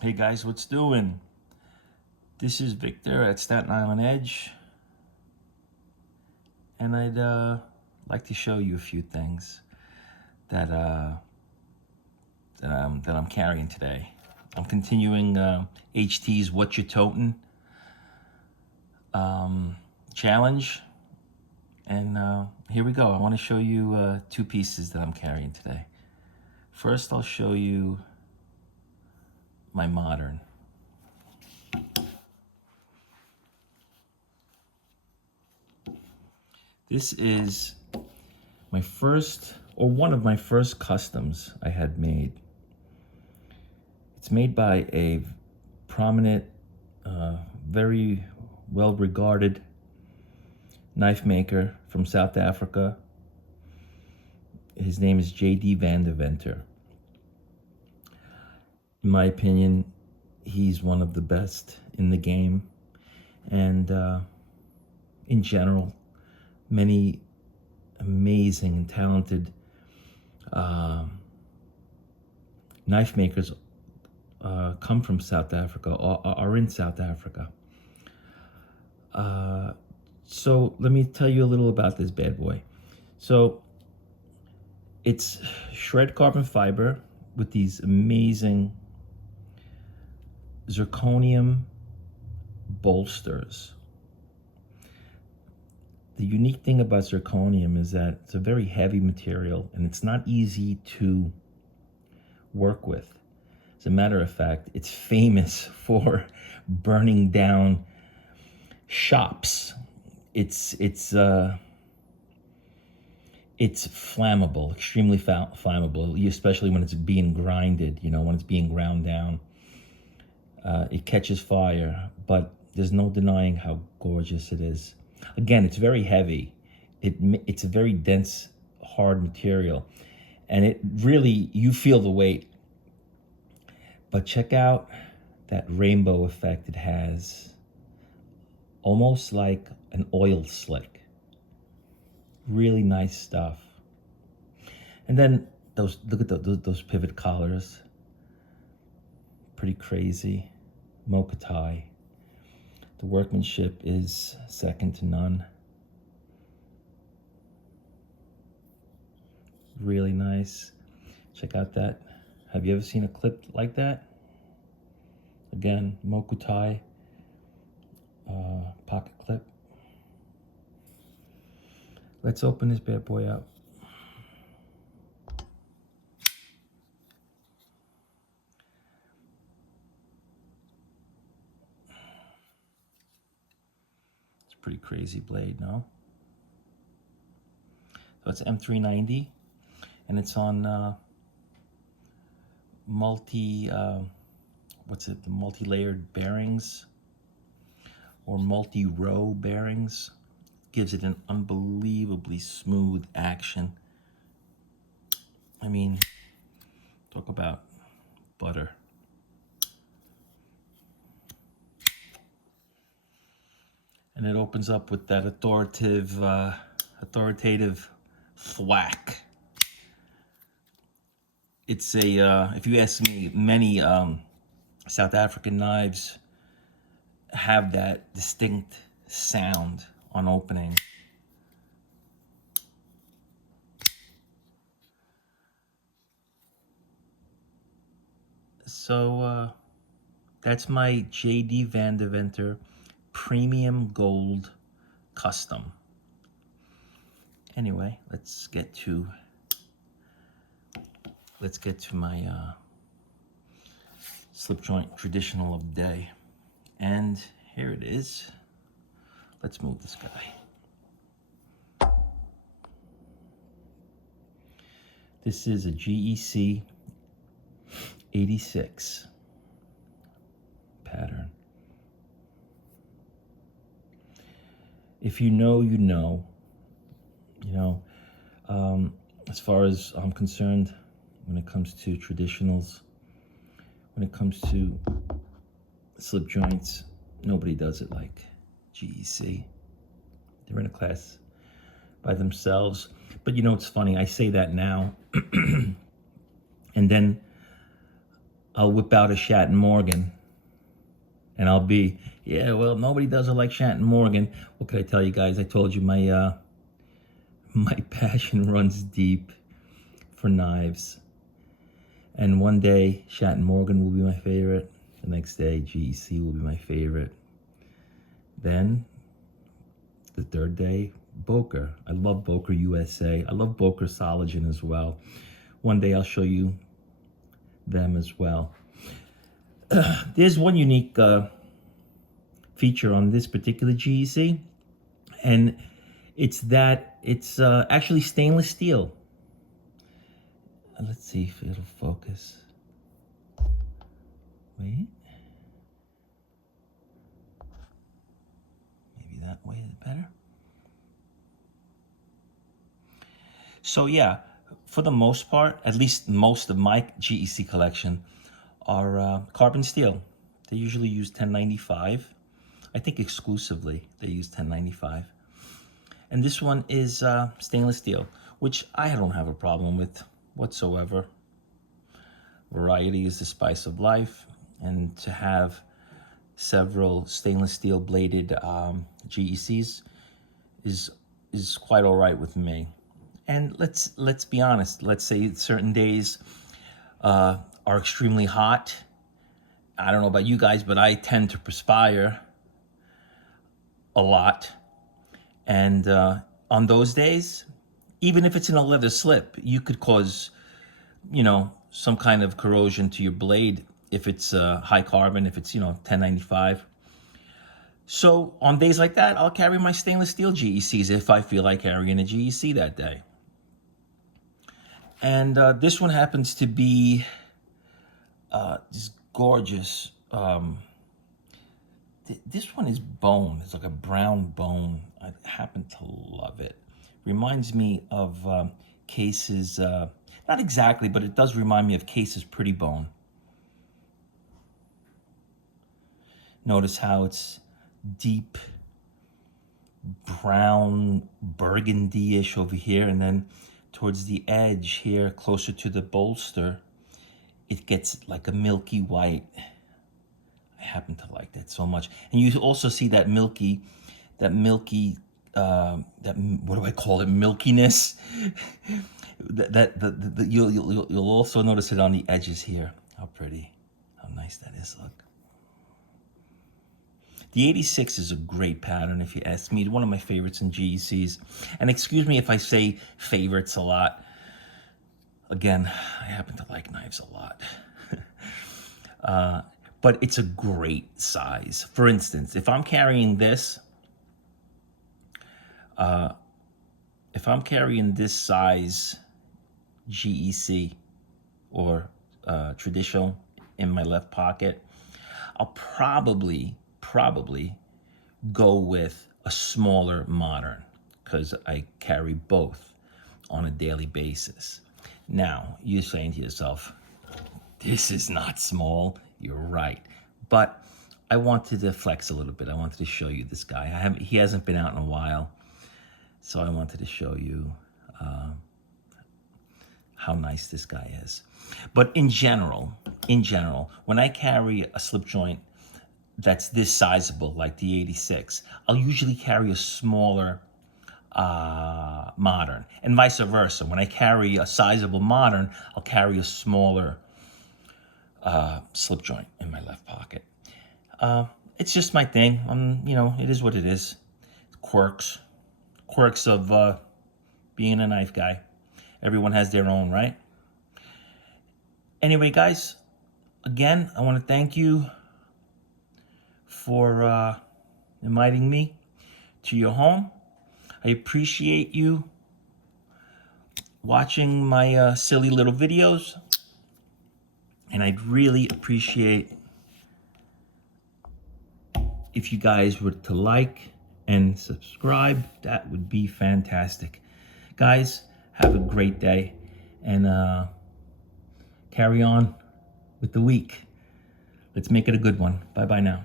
Hey guys, what's doing? This is Victor at Staten Island Edge, and I'd like to show you a few things that I'm carrying today. I'm continuing HT's What You Totin' challenge, and here we go. I want to show you two pieces that I'm carrying today. First, I'll show you my modern. This is my first, or one of my first customs I had made. It's made by a prominent, very well-regarded knife maker from South Africa. His name is J.D. Van Deventer. In my opinion, he's one of the best in the game. And in general, many amazing and talented knife makers come from South Africa, are in South Africa. So let me tell you a little about this bad boy. So it's shred carbon fiber with these amazing zirconium bolsters. The unique thing about zirconium is that it's a very heavy material and it's not easy to work with. As a matter of fact, it's famous for burning down shops. It's flammable, extremely flammable, especially when it's being grinded, when it's being ground down. It catches fire, but there's no denying how gorgeous it is. Again, it's very heavy. It's a very dense, hard material, and it really, you feel the weight. But check out that rainbow effect it has, almost like an oil slick. Really nice stuff. And then look at those pivot collars. Pretty crazy. Mocha tie. The workmanship is second to none. Really nice. Check out that. Have you ever seen a clip like that? Again, mocha tie, pocket clip. Let's open this bad boy up. It's a pretty crazy blade, no? So it's M390, and it's on the multi-layered bearings or multi-row bearings. Gives it an unbelievably smooth action. I mean, talk about butter. And it opens up with that authoritative thwack. It's if you ask me, many South African knives have that distinct sound on opening. So that's my J.D. Van Deventer Premium Gold Custom. Anyway, let's get to my slip joint traditional of the day. And here it is. Let's move this guy. This is a GEC 86 pattern. If you know, you know. As far as I'm concerned, when it comes to traditionals, when it comes to slip joints, nobody does it like GEC. They're in a class by themselves. But it's funny, I say that now, and then I'll whip out a Shatton Morgan, and I'll be, yeah, well, nobody does it like Shatton Morgan. What could I tell you guys? I told you my my passion runs deep for knives. And one day, Shatton Morgan will be my favorite. The next day, GEC will be my favorite. Then, the third day, Boker. I love Boker USA. I love Boker Sologen as well. One day I'll show you them as well. There's one unique feature on this particular GEC, and it's that it's actually stainless steel. Let's see if it'll focus. Wait. Maybe that way is better. So yeah, for the most part, at least most of my GEC collection are carbon steel. They usually use 1095. I think exclusively they use 1095. And this one is stainless steel, which I don't have a problem with whatsoever. Variety is the spice of life, and to have several stainless steel bladed GECs is quite all right with me. And let's be honest. Let's say certain days are extremely hot. I don't know about you guys, but I tend to perspire a lot. And on those days, even if it's in a leather slip, you could cause, you know, some kind of corrosion to your blade if it's high carbon, if it's, you know, 1095. So on days like that, I'll carry my stainless steel GECs if I feel like carrying a GEC that day. And this one happens to be this gorgeous. This one is bone. It's like a brown bone. I happen to love it. Reminds me of Case's, not exactly, but it does remind me of Case's Pretty Bone. Notice how it's deep brown burgundy-ish over here, and then towards the edge here, closer to the bolster, it gets like a milky white. I happen to like that so much. And you also see that milky, what do I call it? Milkiness. You'll also notice it on the edges here. How pretty, how nice that is. Look. The 86 is a great pattern, if you ask me. One of my favorites in GECs. And excuse me if I say favorites a lot. Again, I happen to like knives a lot. But it's a great size. For instance, if I'm carrying this, size GEC or traditional in my left pocket, I'll probably go with a smaller modern, because I carry both on a daily basis. Now, you're saying to yourself, this is not small. You're right. But I wanted to flex a little bit. I wanted to show you this guy. He hasn't been out in a while, so I wanted to show you how nice this guy is. But in general, when I carry a slip joint that's this sizable, like the 86, I'll usually carry a smaller modern, and vice versa. When I carry a sizable modern, I'll carry a smaller slip joint in my left pocket. It's just my thing. You know, it is what it is. Quirks of being a knife guy. Everyone has their own, right? Anyway, guys, again, I want to thank you for inviting me to your home. I appreciate you watching my silly little videos, and I'd really appreciate if you guys were to like and subscribe. That would be fantastic. Guys, have a great day, and carry on with the week. Let's make it a good one. Bye-bye now.